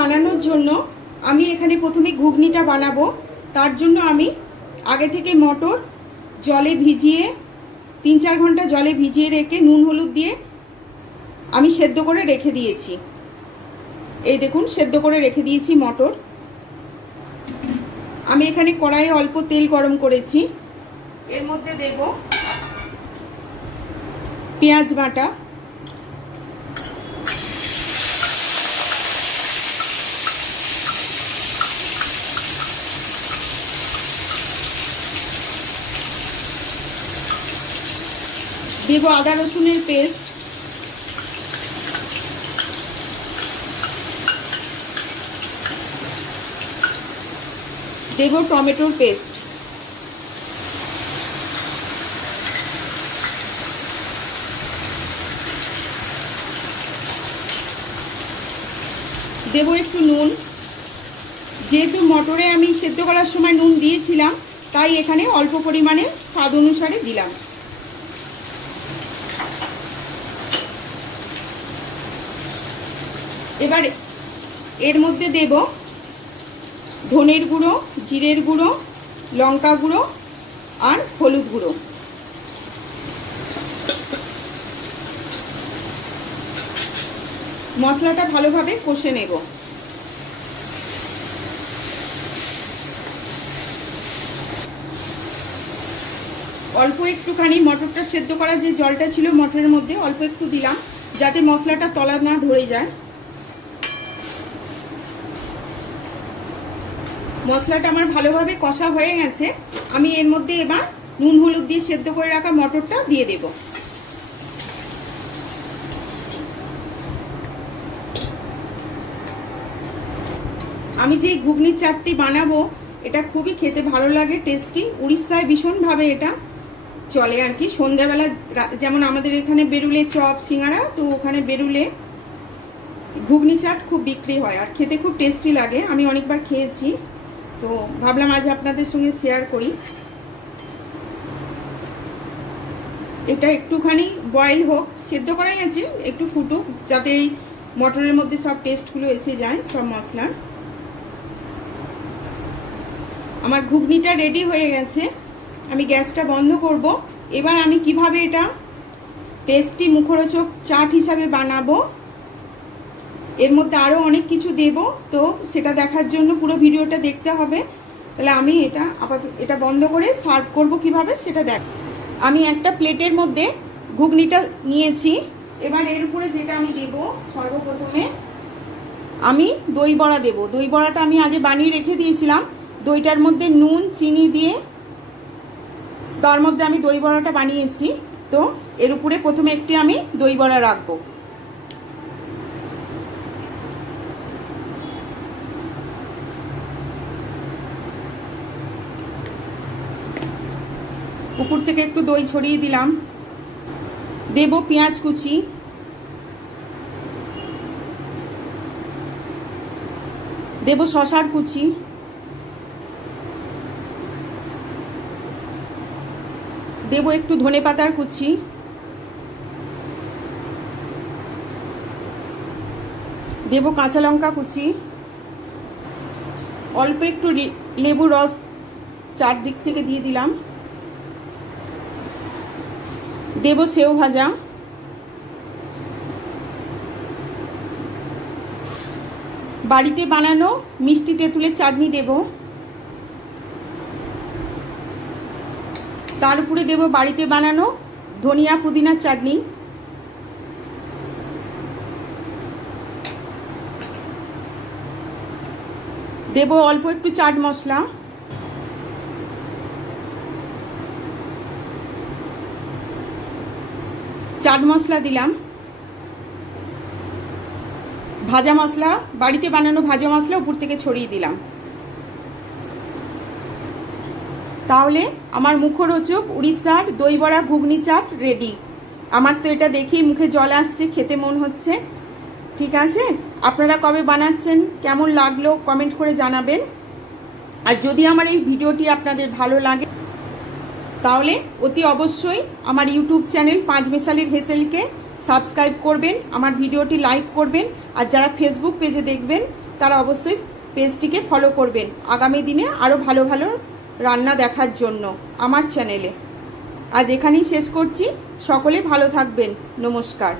বানানোর জন্য আমি এখানে প্রথমে ঘুগনিটা বানাবো। তার জন্য আমি আগে থেকে মটর, জলে ভিজিয়ে, তিন চার ঘণ্টা জলে ভিজিয়ে রেখে নুন, হলুদ দিয়ে আমি সেদ্ধ করে রেখে দিয়েছি। এই দেখুন, সেদ্ধ করে রেখে দিয়েছি মটর। আমি এখানে কড়াইয়ে অল্প তেল গরম করেছি। এর মধ্যে দেব পেঁয়াজ বাটা। দেব আদা রসুনের পেস্ট দেব টমেটোর পেস্ট দেব একটু নুন। যেহেতু মটরে আমি সেদ্ধ করার সময় নুন দিয়েছিলাম, তাই এখানে অল্প পরিমাণে স্বাদ অনুসারে দিলাম। এবার এর মধ্যে দেব ধনের গুঁড়ো, জিরের গুঁড়ো, লঙ্কা গুঁড়ো আর হলুদ গুঁড়ো। মশলাটা ভালোভাবে কষে নেব। অল্প একটুখানি মটরটা সেদ্ধ করা যে জলটা ছিল মটরের মধ্যে, অল্প একটু দিলাম, যাতে মশলাটা তলা না ধরে যায়। মশলাটা আমার ভালোভাবে কষা হয়ে গেছে। আমি এর মধ্যে এবার নুন, হলুদ দিয়ে সেদ্ধ করে রাখা মটরটা দিয়ে দেব। আমি যে ঘুগনির চাটটি বানাবো, এটা খুবই খেতে ভালো লাগে টেস্টি উড়িষ্যায় ভীষণভাবে এটা চলে আর কি। সন্ধ্যাবেলা যেমন আমাদের এখানে বেরুলে চপ, সিঙ্গারা, তো ওখানে বেরুলে ঘুগনি চাট খুব বিক্রি হয় আর খেতে খুব টেস্টি লাগে। আমি অনেকবার খেয়েছি। তো ভাবলাম আজ আপনাদের সঙ্গে শেয়ার করি। এটা একটুখানি বয়েল হোক, সেদ্ধ করাই আছে, একটু ফুটুক, যাতে এই মটরের মধ্যে সব টেস্টগুলো এসে যায়, সব মশলার। আমার ঘুগনিটা রেডি হয়ে গেছে। আমি গ্যাসটা বন্ধ করব। এবার আমি কীভাবে এটা টেস্টি মুখরোচক চাট হিসাবে বানাবো এর মধ্যে আরও অনেক কিছু দেব, তো সেটা দেখার জন্য পুরো ভিডিওটা দেখতে হবে। তাহলে আমি এটা আপাতত এটা বন্ধ করে সার্ভ করব কীভাবে সেটা দেখ। আমি একটা প্লেটের মধ্যে ঘুগনিটা নিয়েছি, এবার এর উপরে যেটা আমি দেব সর্বপ্রথমে, আমি দই বড়া দেব। দই বড়াটা আমি আগে বানিয়ে রেখে দিয়েছিলাম। দইটার মধ্যে নুন, চিনি দিয়ে তার মধ্যে আমি দই বড়াটা বানিয়েছি। তো এর উপরে প্রথমে একটি আমি দই বড়া রাখব। উপর থেকে একটু দই ছড়িয়ে দিলাম। দেব পেঁয়াজ কুচি। দেব শশার কুচি। দেব একটু ধনে পাতার কুচি। দেব কাঁচা লঙ্কা কুচি। অল্প একটু লেবু রস চারদিক থেকে দিয়ে দিলাম। দেব সেও ভাজা। বাড়িতে বানানো মিষ্টি তেঁতুলের চাটনি দেব। তার উপরে দেব বাড়িতে বানানো ধনিয়া পুদিনার চাটনি। দেব অল্প একটু চাট মশলা। চাট মশলা দিলাম। ভাজা মশলা, বাড়িতে বানানো ভাজা মশলা উপর থেকে ছড়িয়ে দিলাম। তাহলে আমার মুখরোচক উড়িষ্যার দই বড়া ঘুগনি চাট রেডি আমার তো এটা দেখেই মুখে জল আসছে, খেতে মন হচ্ছে। ঠিক আছে? আপনারা কবে বানাচ্ছেন, কেমন লাগল কমেন্ট করে জানাবেন। আর যদি আমার এই ভিডিওটি আপনাদের ভালো লাগে তাহলে অতি অবশ্যই আমার ইউটিউব চ্যানেল পাঁচ মেশালির হেসেলকে সাবস্ক্রাইব করবেন, আমার ভিডিওটি লাইক করবেন, আর যারা ফেসবুক পেজে দেখবেন, তারা অবশ্যই পেজটিকে ফলো করবেন। আগামী দিনে আরও ভালো ভালো রান্না দেখার জন্য আমার চ্যানেলে আজ এখানেই শেষ করছি। সকলে ভালো থাকবেন। নমস্কার।